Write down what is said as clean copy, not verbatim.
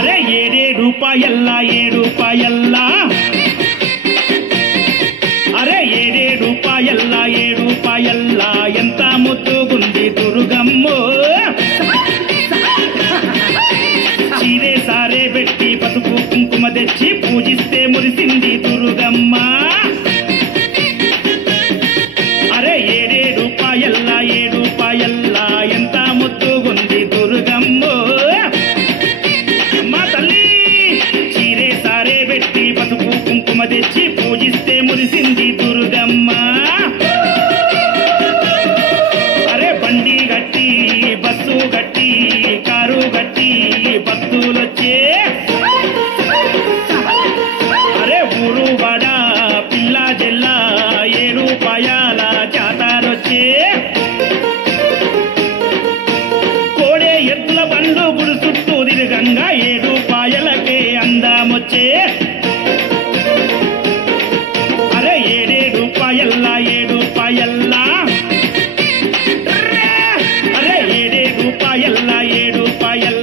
అరే రూపాయల్లా రూపాయల్లా, అరే రూపాయల్లా రూపాయల్లా, ఎంత ముద్దుగుంది దుర్గమ్మో. చీరే సారే పెట్టి పసుపు కుంకుమ తెచ్చి పూజిస్తే మురిసింది దుర్గమ్మ. అరే రూపాయల్లా రూపాయల్లా, ఎంత ముద్దుగుంది దుర్గమ్మో. మా తల్లి చీరే సారే పెట్టి పసుపు కుంకుమ తెచ్చి పూజిస్తే మురిసింది దుర్గమ్మ. అరే బండి గట్టి బస్సు గట్టి కారు గట్టి భక్తులొచ్చే, అరే ఊరు వాడ పిల్ల జెల్ల రూపాయల జాతరొచ్చే. కోడే ఎద్దుల బండ్లు గుడి చుట్టూ తిరగంగా రూపాయలకే అందామొచ్చే. అరే రూపాయల్లా రూపాయల్లా, అరే రూపాయల్లా రూపాయల్లా.